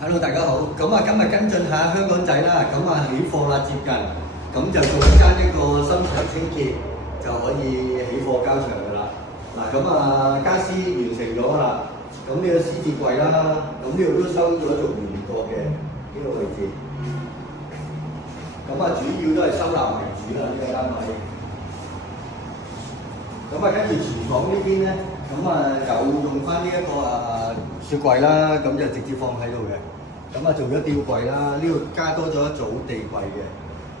Hello，大家好。咁啊，今日跟進下香港仔啦。咁啊，起貨啦，接近。咁就做一間呢個深層清潔，就可以起貨交場㗎啦。嗱，咁啊，家私完成咗啦。咁呢個 C 字櫃啦，咁呢度都收咗做完過嘅呢個位置。咁啊，主要都係收納為主啦，呢個單位。咁啊，跟住廚房呢邊咧，咁啊有用翻呢一個雪櫃啦，咁就直接放喺度嘅。咁啊做咗吊櫃啦，呢度加多咗一組地櫃嘅。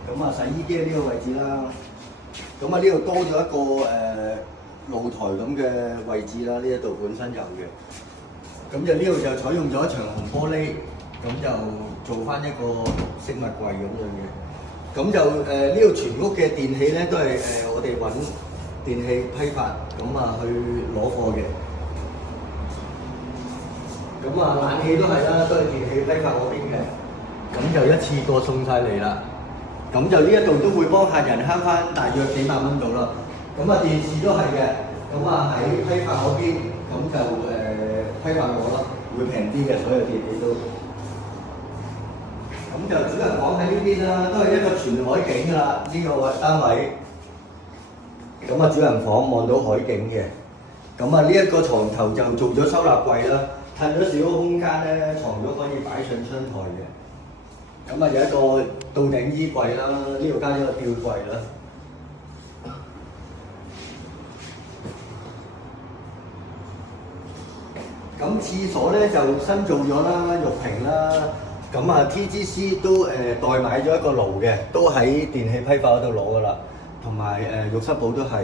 咁啊洗衣機呢個位置啦，咁啊呢度多咗一個露台咁嘅位置啦，呢一度本身有嘅。咁就呢度就採用咗長虹玻璃，咁就做翻一個飾物櫃咁樣嘅。咁就呢度全屋嘅電器咧都係我哋揾電器批發咁啊去攞貨嘅。咁啊冷氣都係啦，都係電器批發嗰邊嘅。咁就一次過送晒嚟啦。咁就呢一度都會幫客人慳翻大約幾萬蚊到啦。咁啊電視都係嘅。咁啊喺批發嗰邊，咁就批發我啦，會平啲嘅所有電器都。咁就主人房喺呢邊啦，都係一個全海景㗎啦，呢個單位。咁啊主人房望到海景嘅。咁啊呢一個床頭就做咗收納櫃啦，褪咗少少空間咧，床都可以擺上窗台嘅。咁啊有一個到頂衣櫃啦，呢度加咗個吊櫃啦。咁廁所咧就新做咗啦，浴屏啦。咁啊 TGC 都代買咗一個爐嘅，都喺電器批發嗰度攞噶啦，同埋浴室寶都係。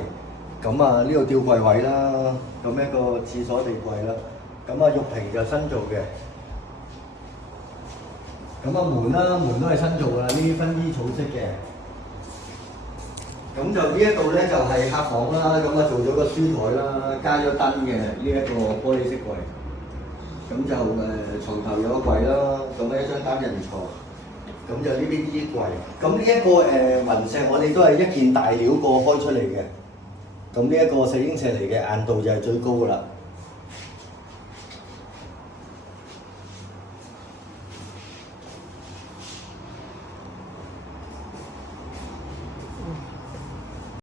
咁啊呢度吊櫃位啦，咁一個廁所地櫃啦。咁啊浴屏就新做嘅。咁啊門啦，門都係新做噶啦，呢啲薰衣草色嘅。咁就呢一度咧就係客房啦，咁啊做咗個書台啦，加咗燈嘅呢一個玻璃飾櫃。咁就床頭有個櫃啦，咁一張單人床，咁就呢邊衣櫃。咁呢一個雲石我哋都係一件大料過開出嚟嘅。咁呢一個4英尺嚟嘅，硬度就係最高噶啦。